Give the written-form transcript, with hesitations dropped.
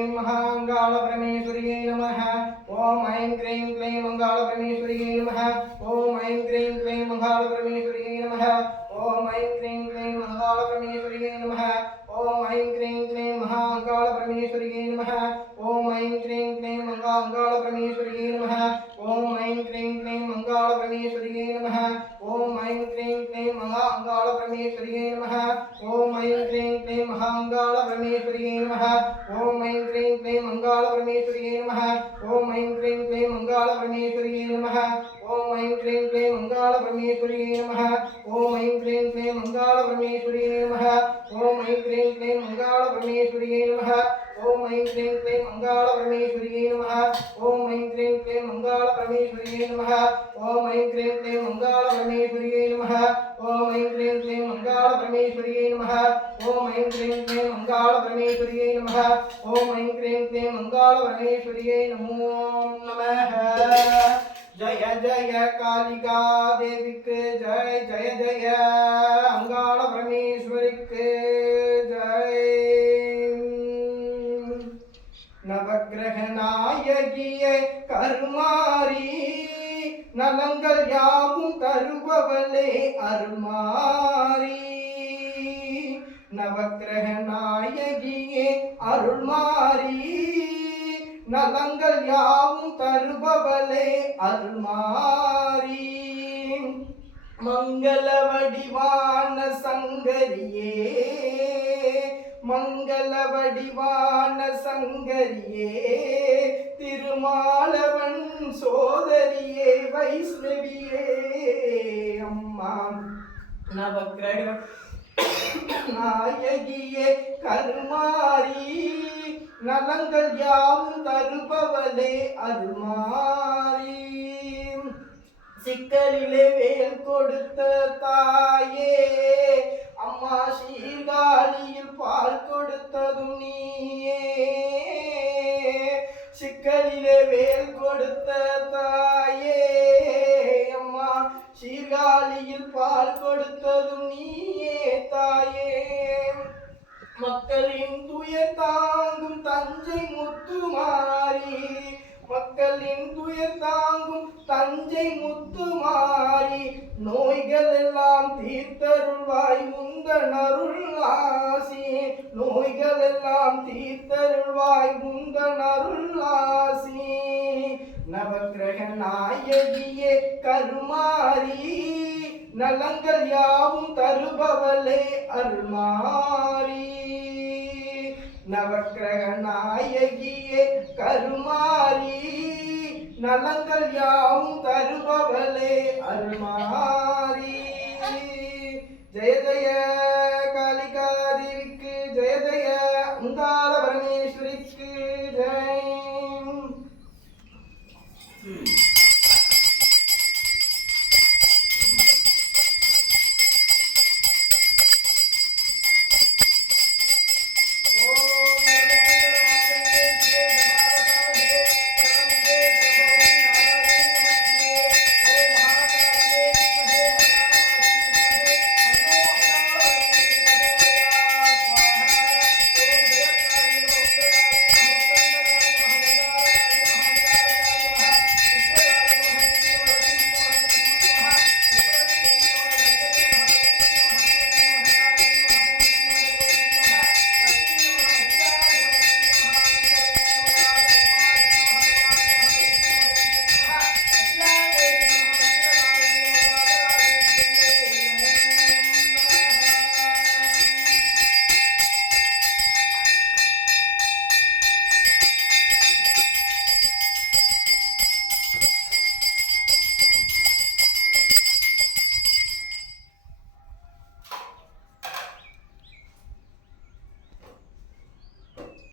क्लीं महांगालपरमेश्वर्यै नमः। ओम ऐं क्लीं क्लीं मंगालपरमेश्वर्यै नमः। ओम ऐं क्लीं क्लीं मंगालपरमेश्वर्यै नमः। ओम ऐं क्लीं क्लीं मंगालपरमेश्वर्यै नमः। ओम ऐं क्लीं क्लीं महांगालपरमेश्वर्यै नमः। ओम ऐं क्लीं क्लीं मंगालपरमेश्वर्यै नमः। ओम ऐं क्लीं क्लीं मंगालपरमेश्वर्यै नमः। ओम ऐं क्लीं क्लीं महांगालपरमेश्वर्यै नमः। ओम ऐं क्लीं क्लीं महांगालपरमेश्वर्यै नमः। ओम ऐं क्लीं क्लीं मंगालपरमेश्वर्यै नमः। ओम ऐं क्लीं क्लीं मंगालपरमेश्वर्यै नमः। ओम ऐं क्लीं क्लीं मंगालपरमेश्वर्यै नमः। ओम ऐं क्लीं क्लीं मंगालपरमेश्वर्यै नमः। ओम ऐं क्लीं क्लीं मंगालपरमेश्वर्यै नमः। ओम ऐं क्लीं क्लीं मंगालपरमेश्वर्यै नमः। ओम ऐं क्लीं क्लीं मंगालपरमेश्वर्यै नमः। ओम ऐं क्लीं क्लीं मंगालपरमेश्वर्यै नमः। ओम ऐं क्लीं क्लीं मंगालपरमेश्वर्यै नमः। ओम ऐं क्लीं क्लीं मंगालपरमेश्वर्यै नमः। ओम ऐं क्लीं क्लीं मंगालपरमेश्वर्यै नमो नमः। जय जय कालिका देवीக்கு जय जय जय अंगाल परमेश्वरीக்கு जय। नवग्रह नायगिये करुमारी நலங்கள் யாவும் தருபவளே அருள்மாரி। நவக்கிரக நாயகியே அருள்மாரி நலங்கள் யாவும் தருபவளே அருள்மாரி। மங்கள வடிவான சங்கரியே மங்கள வடிவான சங்கரியே திருமாலவன் சோதரியே வைஷ்ணவியே அம்மா। நவக்கிரக நாயகியே கருமாரி நலங்கள் யாவும் தருபவளே அருள்மாரி। சிக்கலிலே வேல் கொடுத்த தாயே அம்மா சீர்காழியில் பால் கொடுத்ததும் நீயே। சிக்கலிலே வேல் கொடுத்த தாயே அம்மா சீர்காழியில் பால் கொடுத்ததும் நீயே தாயே। மக்களின் துயர் தாங்கும் தஞ்சை முத்துமாரி மக்களின் துயர் தாங்கும் தஞ்சை முத்துமாரி நோய்கள் எல்லாம் தீர்த்தருள்வாய் உந்தன் அருள் ஆசி। நோய்கள் எல்லாம் தீர்த்தருள்வாய் உந்தன் அருள் ஆசி। நவக்கிரக நாயகியே கருமாரி நலங்கள் யாவும் தருபவளே அருள்மாரி। நவக்கிரக நாயகியே கருமாரி நலங்கள் யாவும் தருபவளே அருள்மாரி। ஜெய ஜெய காளிகா தேவிக்கு ஜெய ஜெய